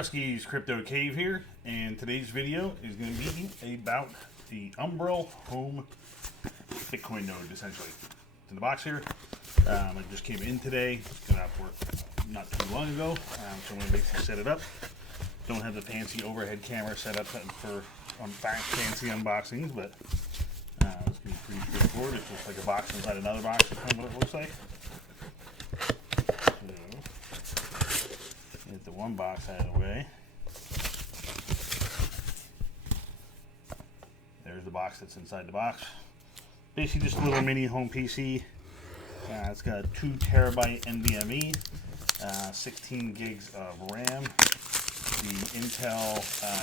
Rusty's Crypto Cave here, and today's video is going to be about the Umbrel Home Bitcoin node, essentially. It's in the box here. It just came in today. Got out for not too long ago, so I'm going to basically set it up. Don't have the fancy overhead camera set up for fancy unboxings, but it's going to be pretty straightforward. It's just like a box inside another box. That's kind of what it looks like. Get the one box out of the way. There's the box that's inside the box. Basically just a little mini home PC. It's got a 2 terabyte NVMe, 16 gigs of RAM, the Intel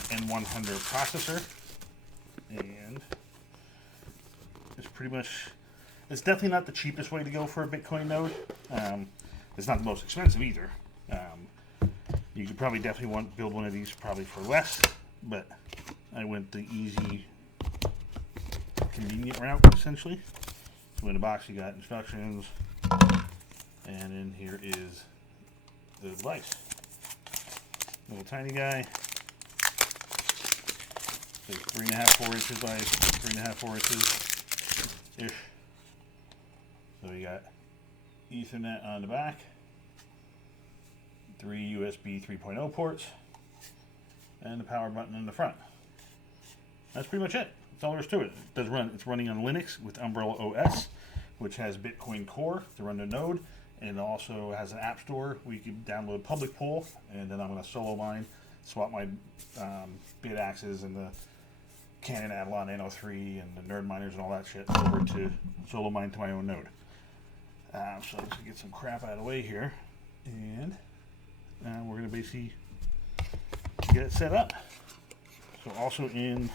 N100 processor, and it's definitely not the cheapest way to go for a Bitcoin node. It's not the most expensive either. You could probably definitely build one of these probably for less, but I went the easy, convenient route essentially. So in the box you got instructions, and in here is the device. Little tiny guy. So 3.5, 4 inches by 3.5, 4 inches ish. So you got Ethernet on the back. 3 USB 3.0 ports, and the power button in the front. That's pretty much it. That's all there is to it. It's running on Linux with Umbrel OS, which has Bitcoin Core to run the node, and it also has an app store where you can download public pool, and then I'm going to solo mine, swap my bit axes and the Canon Avalon N03 and the Nerd Miners and all that shit over to solo mine to my own node. So let's get some crap out of the way here, and we're going to basically get it set up. So also in,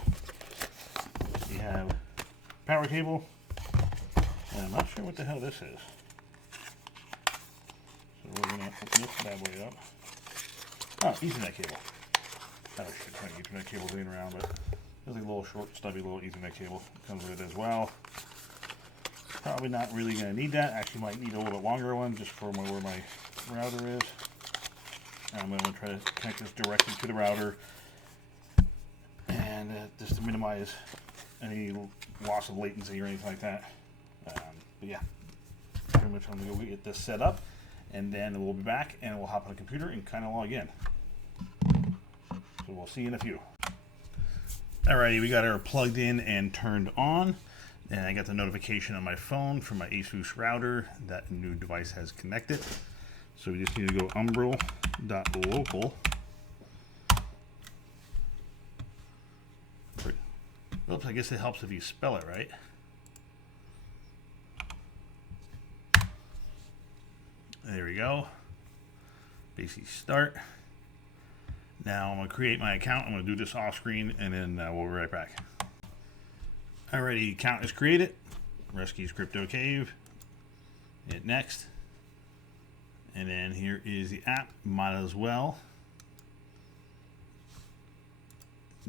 we have power cable, and I'm not sure what the hell this is. So we're going to open this bad boy up. Oh, Ethernet cable. Oh shit, trying to get Ethernet cables laying around, but there's a little short, stubby little Ethernet cable that comes with it as well. Probably not really going to need that. Actually might need a little bit longer one just for where my router is. I'm going to try to connect this directly to the router, and just to minimize any loss of latency or anything like that. But yeah, pretty much I'm going to go get this set up, and then we'll be back and we'll hop on the computer and kind of log in. So we'll see you in a few. Alrighty, we got her plugged in and turned on, and I got the notification on my phone from my ASUS router that a new device has connected. So we just need to go umbrel.local. Oops, I guess it helps if you spell it right. There we go. Basically start. Now I'm going to create my account. I'm going to do this off screen, and then we'll be right back. Alrighty, account is created. Rusty's Crypto Cave. Hit next. And then here is the app. Might as well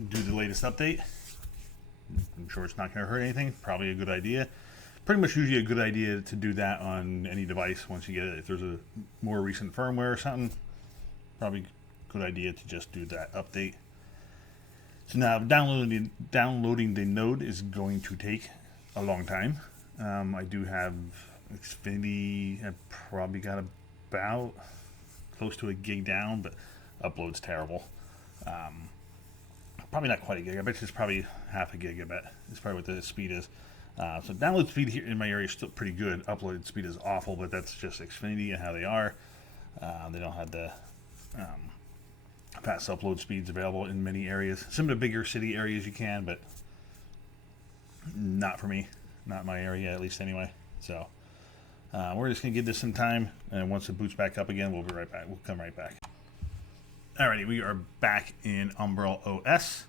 do the latest update. I'm sure it's not going to hurt anything. Probably a good idea. Pretty much usually a good idea to do that on any device once you get it. If there's a more recent firmware or something, probably a good idea to just do that update. So now downloading the node is going to take a long time. I do have Xfinity. I've probably got about close to a gig down, but upload's terrible. Probably not quite a gig. I bet it's probably half a gig. I bet it's probably what the speed is. So download speed here in my area is still pretty good. Upload speed is awful, but that's just Xfinity and how they are. They don't have the fast upload speeds available in many areas. Some of the bigger city areas you can, but not for me. Not my area, at least anyway. So we're just going to give this some time, and once it boots back up again, we'll be right back. We'll come right back. Alrighty, we are back in Umbrel OS.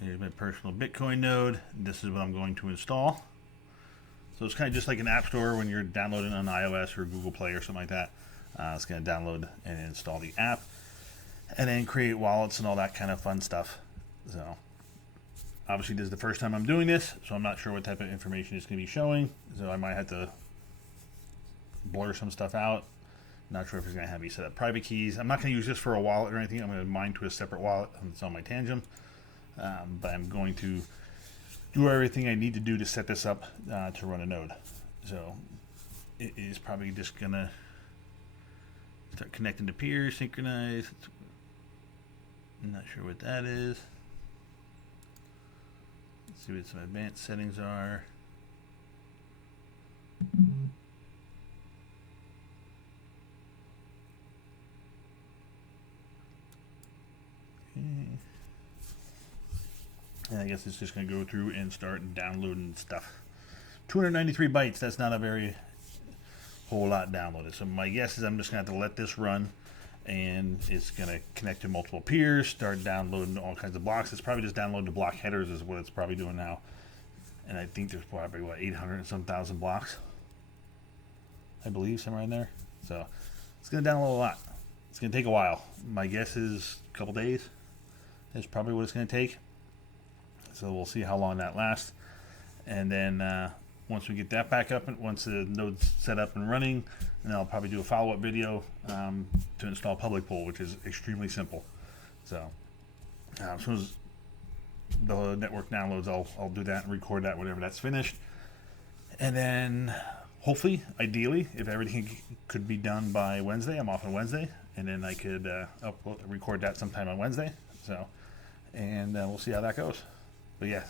Here's my personal Bitcoin node. This is what I'm going to install. So it's kind of just like an app store when you're downloading on iOS or Google Play or something like that. It's going to download and install the app, and then create wallets and all that kind of fun stuff. So obviously this is the first time I'm doing this, so I'm not sure what type of information it's going to be showing. So I might have to blur some stuff out Not sure if it's going to have me set up private keys. I'm not going to use this for a wallet or anything. I'm going to mine to a separate wallet. It's on my Tangent. But I'm going to do everything I need to do to set this up to run a node. So it is probably just going to start connecting to peers, synchronize. I'm not sure what that is. Let's see what some advanced settings are. And I guess it's just going to go through and start downloading stuff. 293 bytes, that's not a very whole lot downloaded. So my guess is I'm just going to have to let this run, and it's going to connect to multiple peers, start downloading all kinds of blocks. It's probably just downloading the block headers is what it's probably doing now. And I think there's probably, what, 800 and some thousand blocks? I believe, somewhere in there. So it's going to download a lot. It's going to take a while. My guess is a couple days. That's probably what it's going to take. So we'll see how long that lasts. And then once we get that back up, and once the node's set up and running, and I'll probably do a follow-up video to install public pool, which is extremely simple. So as soon as the network downloads, I'll do that and record that whenever that's finished. And then hopefully, ideally, if everything could be done by Wednesday, I'm off on Wednesday, and then I could record that sometime on Wednesday. So, and we'll see how that goes. But yeah,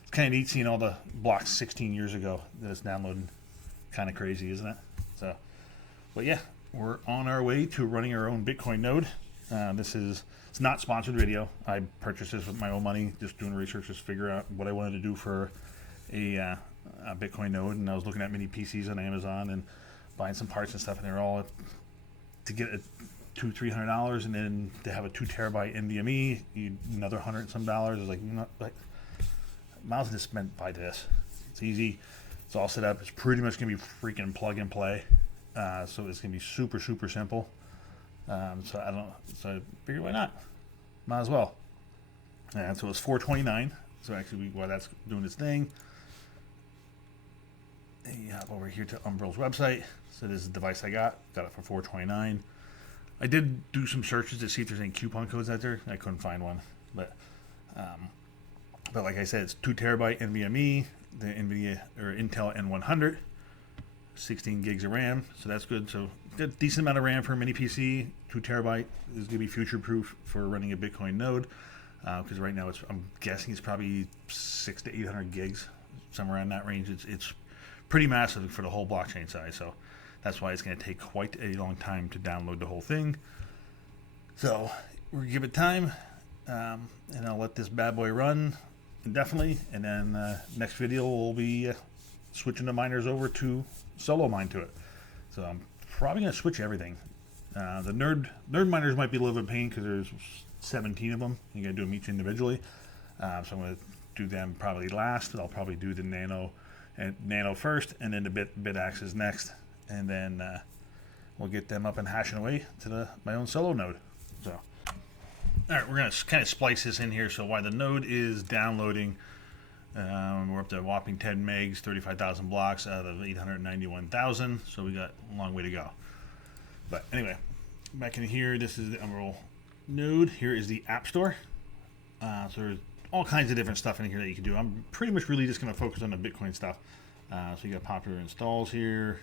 it's kind of neat seeing all the blocks 16 years ago that it's downloading. Kind of crazy, isn't it? So, but yeah, we're on our way to running our own Bitcoin node. It's not sponsored video. I purchased this with my own money, just doing research, just figure out what I wanted to do for a Bitcoin node. And I was looking at mini PCs on Amazon and buying some parts and stuff, and they're all to get a $200-300, and then to have a 2 terabyte NVMe, another $100 and some dollars. I was like, might as well just spend by this. It's easy. It's all set up. It's pretty much gonna be freaking plug and play. So it's gonna be super simple. So I figured why not? Might as well. And so it's $429. So actually, while that's doing its thing, and you hop over here to Umbrel's website. So this is the device I got it for $429. I did do some searches to see if there's any coupon codes out there. I couldn't find one, but like I said, it's 2 terabyte NVMe, the NVIDIA or Intel N100, 16 gigs of RAM, so that's good. So got a decent amount of RAM for a mini PC. 2 terabyte is going to be future proof for running a Bitcoin node, because right now I'm guessing it's probably 600 to 800 gigs, somewhere in that range. It's pretty massive for the whole blockchain size, so that's why it's going to take quite a long time to download the whole thing. So we'll give it time, and I'll let this bad boy run indefinitely. And then next video we'll be switching the miners over to solo mine to it. So I'm probably going to switch everything. The nerd miners might be a little bit of pain because there's 17 of them. You got to do them each individually. So I'm going to do them probably last. I'll probably do the nano first, and then the bit axes next. And then we'll get them up and hashing away to my own solo node. So, all right, we're going to kind of splice this in here. So while the node is downloading, we're up to a whopping 10 megs, 35,000 blocks out of 891,000. So we got a long way to go. But anyway, back in here, this is the Umbrel node. Here is the App Store. So there's all kinds of different stuff in here that you can do. I'm pretty much really just going to focus on the Bitcoin stuff. So you got popular installs here.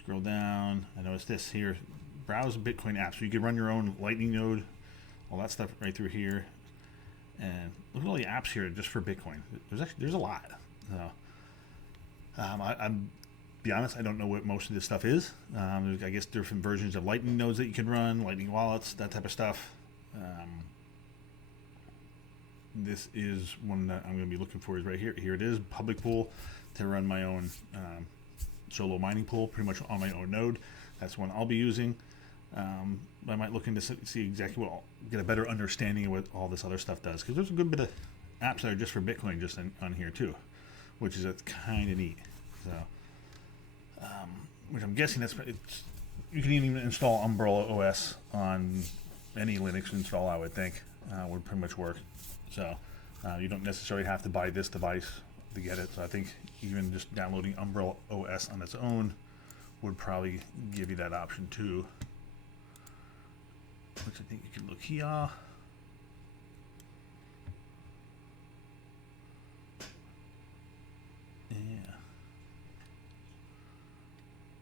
Scroll down. I noticed this here. Browse Bitcoin apps. So you can run your own Lightning node. All that stuff right through here. And look at all the apps here just for Bitcoin. There's a lot. So, I'm be honest, I don't know what most of this stuff is. There's, I guess, different versions of Lightning nodes that you can run, Lightning wallets, that type of stuff. This is one that I'm going to be looking for is right here. Here it is, public pool to run my own solo mining pool, pretty much on my own node. That's one I'll be using. I might look into see exactly get a better understanding of what all this other stuff does, because there's a good bit of apps that are just for Bitcoin just on here too, which is kind of neat. So, which I'm guessing you can even install Umbrel OS on any Linux install. I would think would pretty much work. So you don't necessarily have to buy this device to get it. So I think even just downloading Umbrel OS on its own would probably give you that option too. Which I think you can look here. Yeah.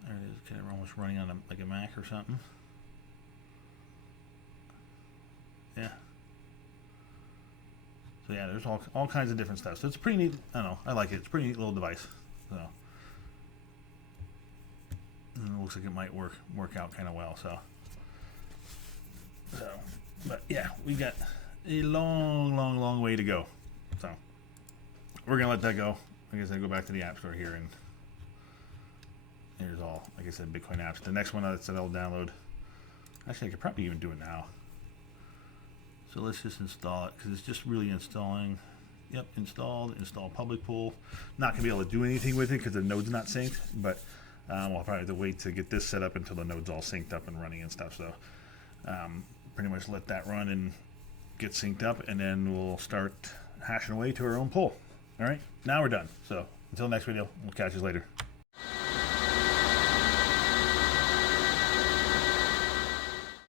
There it is. Kind of almost running on like a Mac or something. Yeah. So yeah, there's all kinds of different stuff. So it's pretty neat. I don't know. I like it. It's a pretty neat little device. So and it looks like it might work out kind of well. So but yeah, we got a long way to go. So we're gonna let that go. Like I said, go back to the App Store here, and here's all, like I said, Bitcoin apps. The next one that I'll download. Actually, I could probably even do it now. So let's just install it, because it's just really installing. Yep, installed. Install public pool. Not gonna be able to do anything with it because the node's not synced, but I'll probably have to wait to get this set up until the node's all synced up and running and stuff. So pretty much let that run and get synced up, and then we'll start hashing away to our own pool. All right, now we're done. So until next video, we'll catch you later.